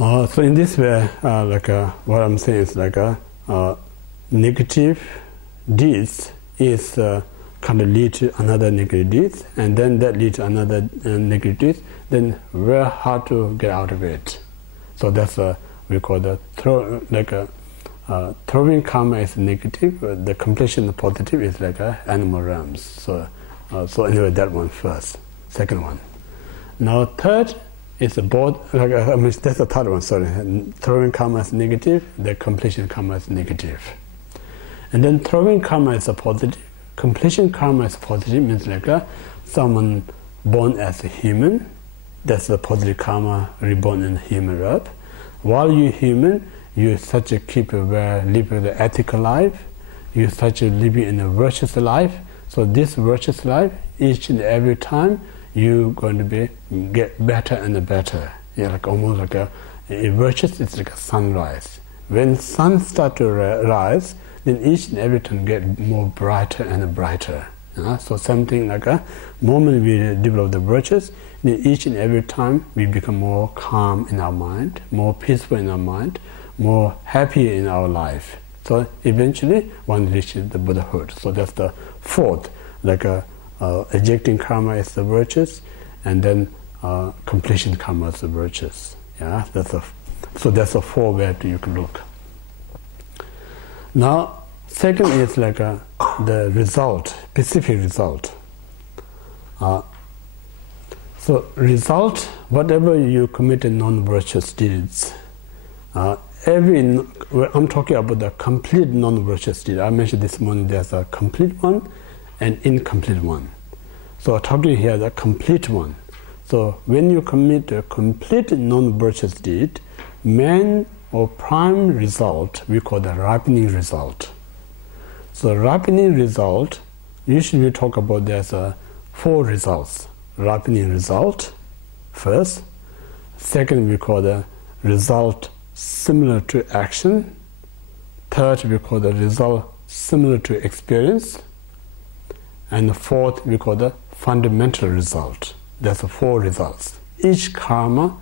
So in this way, what I'm saying is negative deeds is kind of lead to another negative deeds, and then that leads to another negative deeds. Then very hard to get out of it. So that's we call the throwing karma is negative. The completion of positive is like animal realms. So anyway, that one first. Second one. Now third is both. That's the third one. Sorry, throwing karma is negative. The completion karma is negative. And then throwing karma is a positive. Completion karma is positive, means someone born as a human. That's the positive karma, reborn in human earth. While you're human, you such a keep aware, live with an ethical life. You such a living in a virtuous life. So this virtuous life, each and every time, you're going to get better and better. Almost like a virtuous is like a sunrise. When sun starts to rise, then each and every time get more brighter and brighter. So something like a moment we develop the virtues, then each and every time we become more calm in our mind, more peaceful in our mind, more happy in our life. So eventually one reaches the Buddhahood. So that's the fourth, ejecting karma is the virtues, and then completion karma is the virtues. Yeah, so that's a four way you can look. Now, second is the result, specific result. So result, whatever you committed non-virtuous deeds, I'm talking about the complete non-virtuous deed. I mentioned this morning there's a complete one and incomplete one. So I'm talking here the complete one. So when you commit a complete non-virtuous deed, main or prime result we call the ripening result. So ripening result, usually we talk about there's four results. Ripening result first. Second we call the result similar to action. Third we call the result similar to experience. And the fourth we call the fundamental result. There's four results. Each karma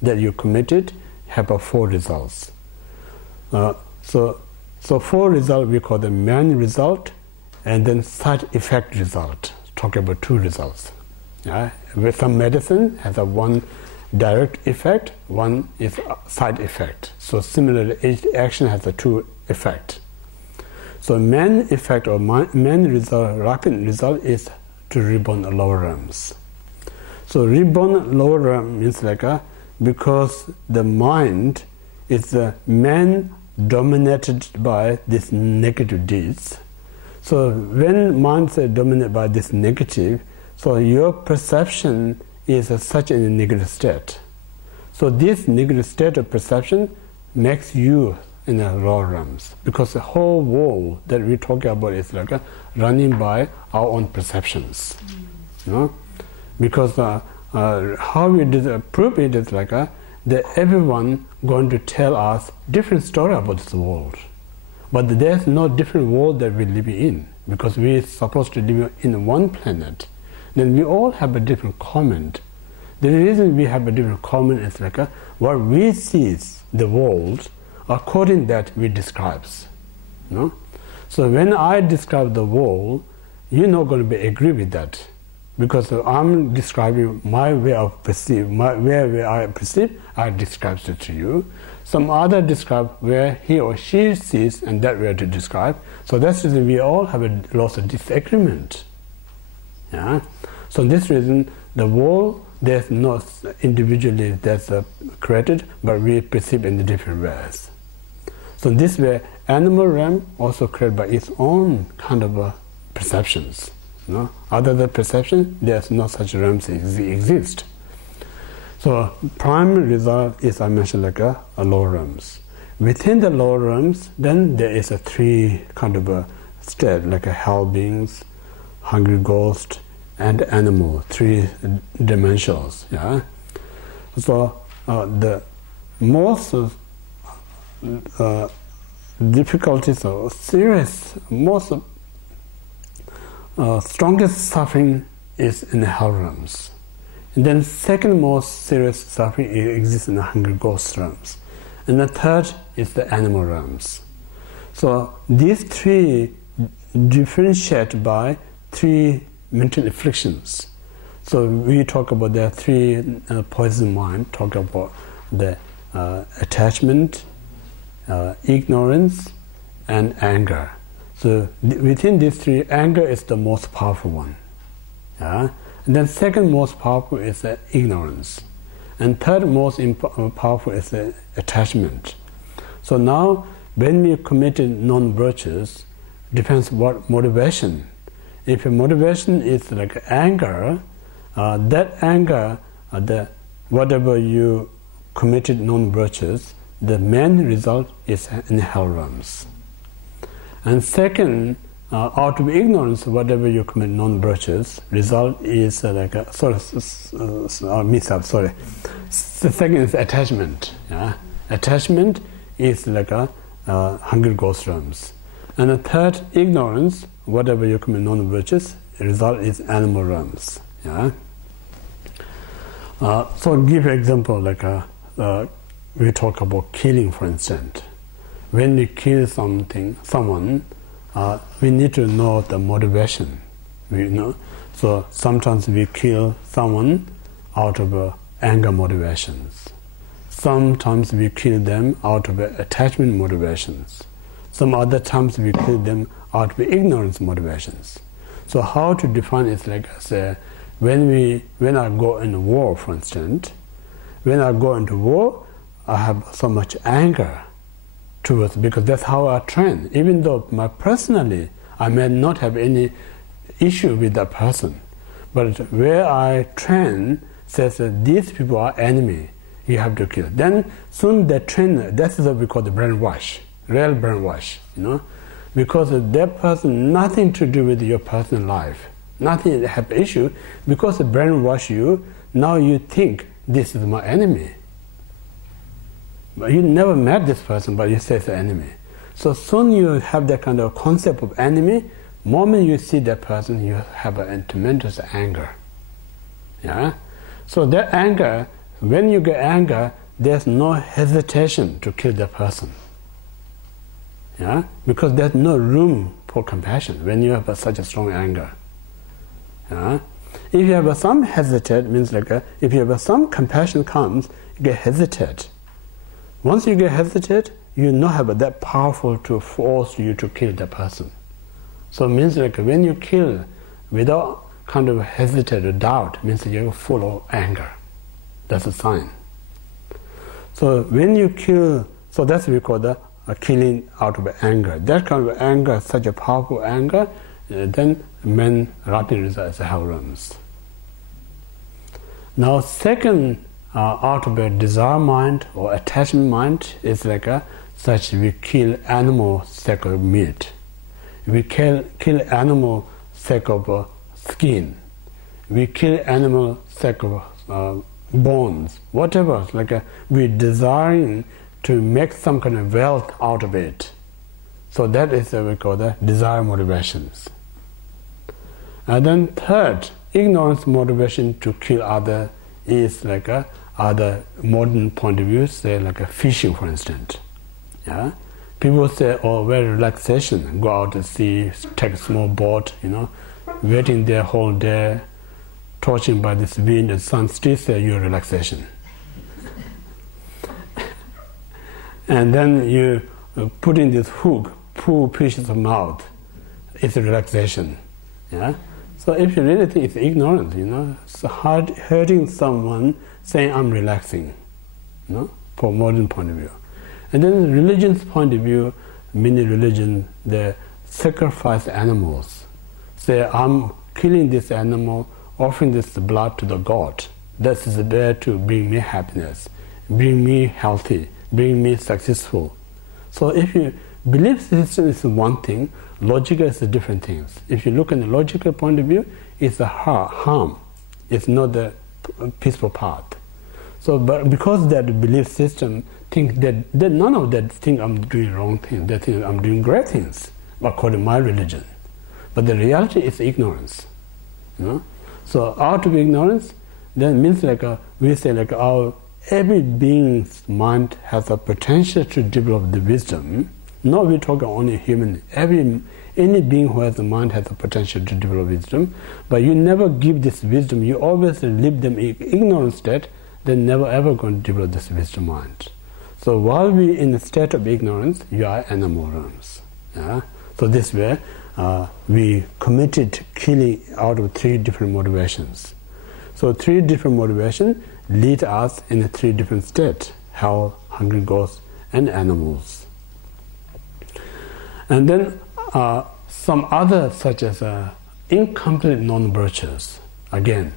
that you committed have four results. So four results we call the main result, and then side effect result. Talk about two results. With some medicine has one direct effect, one is side effect. So similarly, each action has two effects. So main effect or main result, rapid result is to reborn the lower realms. So reborn lower realm means because the mind is the man dominated by these negative deeds. So when mind is dominated by this negative, so your perception is such a negative state. So this negative state of perception makes you in the lower realms, because the whole world that we're talking about is running by our own perceptions. Because how we prove it is that everyone going to tell us different story about this world, but there's no different world that we live in, because we're supposed to live in one planet. Then we all have a different comment. The reason we have a different comment is what we see the world according that we describes. So when I describe the world, you're not going to agree with that, because I'm describing my way of perceive, where I perceive, I describe it to you. Some other describe where he or she sees, and that way to describe. So that's the reason we all have a lot of disagreement. So this reason the world, there's not individually that's created, but we perceive in the different ways. So this way, animal realm also created by its own kind of perceptions. Other than perception, there's no such realms exist. So prime result is, I mentioned, a lower realms. Within the lower realms, then there is a three kind of state, hell beings, hungry ghost, and animal, three dimensions. So the most difficulties or serious, most strongest suffering is in the hell realms. And then second most serious suffering exists in the hungry ghost realms. And the third is the animal realms. So these three differentiate by three mental afflictions. So we talk about the three poison mind, talk about the attachment, ignorance, and anger. So within these three, anger is the most powerful one. Yeah? And then second most powerful is ignorance. And third most powerful is attachment. So now, when we committed non-virtues, depends what motivation. If your motivation is like anger, that anger, whatever you committed non-virtues, the main result is in hell realms. And second, out of ignorance, whatever you commit non-virtues, result is like a sorry. The second is attachment. Yeah? Attachment is like a hungry ghost realms. And the third, ignorance, whatever you commit non-virtues, result is animal realms. Yeah? So give an example, like we talk about killing, for instance. When we kill someone, we need to know the motivation. So sometimes we kill someone out of anger motivations. Sometimes we kill them out of attachment motivations. Some other times we kill them out of ignorance motivations. So how to define it? Like I say, when I go into war, for instance, when I go into war, I have so much anger towards, because that's how I train. Even though personally I may not have any issue with that person, but where I train says that these people are enemy, you have to kill. Then soon the trainer, that's what we call the brainwash, real brainwash, because that person nothing to do with your personal life, nothing have issue, because they brainwash you. Now you think this is my enemy. But you never met this person, but you say it's an enemy. So soon you have that kind of concept of enemy. Moment you see that person, you have a tremendous anger. Yeah. So that anger, when you get anger, there's no hesitation to kill that person. Yeah, because there's no room for compassion when you have such a strong anger. Yeah. If you have some hesitate, means like if you have some compassion comes, you get hesitate. Once you get hesitate, you not have that powerful to force you to kill the person. So it means like when you kill without kind of hesitate or doubt, means you're full of anger. That's a sign. So when you kill, so that's what we call the killing out of anger. That kind of anger, such a powerful anger, then men rapidly result as hell realms. Now second, out of a desire mind or attachment mind is like such we kill animal sake of meat. We kill animal sake of skin. We kill animal sake of bones. Whatever, like we desiring to make some kind of wealth out of it. So that is what we call the desire motivations. And then third, ignorance motivation to kill other is like other modern point of view, say like fishing, for instance. Yeah, people say, oh, well, relaxation, go out to sea, take a small boat, waiting there whole day, tortured by this wind and sun, still say your relaxation. And then you put in this hook, pull fishes of mouth, it's a relaxation. Yeah. So if you really think it's ignorant, it's hurting someone saying I'm relaxing, for modern point of view. And then religion's point of view, many religions, they sacrifice animals. Say I'm killing this animal, offering this blood to the God. That is there to bring me happiness, bring me healthy, bring me successful. So if you belief system is one thing, logical is a different thing. If you look at the logical point of view, it's a harm. It's not the peaceful path. So, but because that belief system think that none of that think I'm doing wrong things, they think I'm doing great things according to my religion. But the reality is ignorance. So out of ignorance, then means like we say like every being's mind has a potential to develop the wisdom. Not we talk only human. Any being who has a mind has a potential to develop wisdom, but you never give this wisdom. You always leave them in ignorant state. They're never ever going to develop this wisdom mind. So while we in a state of ignorance, you are animal realms. Yeah? So this way, we committed killing out of 3 different motivations. So 3 different motivations lead us in a 3 different states: hell, hungry ghosts, and animals. And then some other, such as incomplete non-virtues. Again,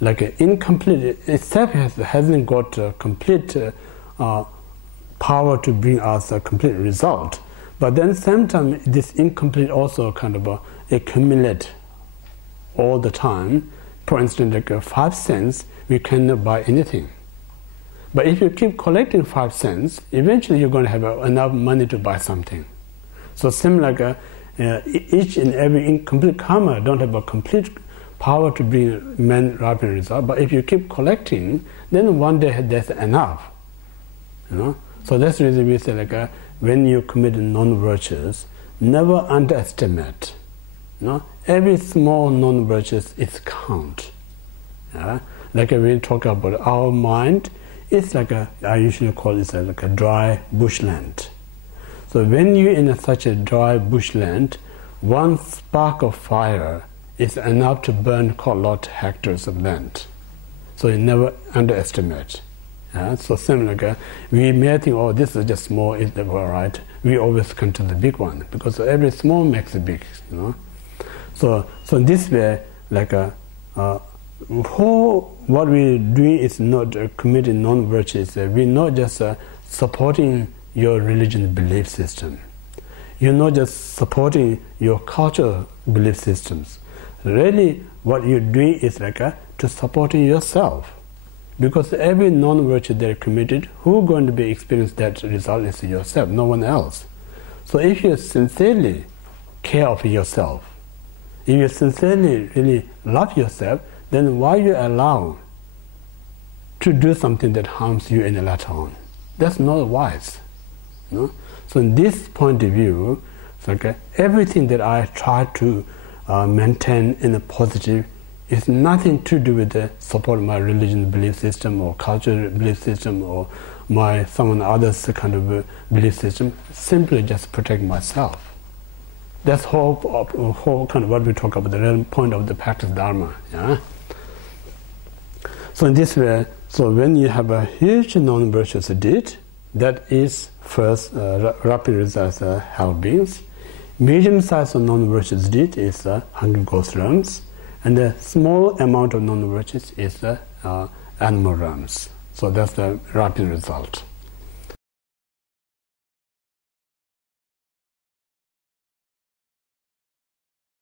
like incomplete itself hasn't got a complete power to bring us a complete result. But then sometimes this incomplete also kind of accumulate all the time. For instance, like 5 cents, we cannot buy anything. But if you keep collecting 5 cents, eventually you're going to have enough money to buy something. So similar like each and every incomplete karma don't have a complete power to bring man-ripening result. But if you keep collecting, then one day there's enough. So that's the reason we say like when you commit non-virtues, never underestimate. Every small non-virtues is count. Like we talk about our mind, it's like I usually call it like a dry bushland. So when you're in such a dry bushland, one spark of fire is enough to burn a lot of hectares of land. So you never underestimate. So similar, like, we may think, oh, this is just small, is that all right? We always come to the big one, because every small makes it big, So this way, like what we're doing is not committing non-virtues. We're not just supporting your religion belief system. You're not just supporting your cultural belief systems. Really, what you're doing is like to supporting yourself. Because every non-virtue that are committed, who's going to be experience that result is yourself, no one else. So if you sincerely care of yourself, if you sincerely really love yourself, then why you allow to do something that harms you in the later on? That's not wise. So in this point of view, it's like everything that I try to maintain in a positive is nothing to do with the support of my religion belief system or cultural belief system or someone other's kind of belief system. Simply just protect myself. That's whole kind of what we talk about, the real point of the practice Dharma. So in this way, so when you have a huge non-virtuous deed, that is first rapid results hell beings. Medium-sized non-virtuous deed is hungry ghost realms, and the small amount of non-virtuous is the animal realms. So that's the rapid result.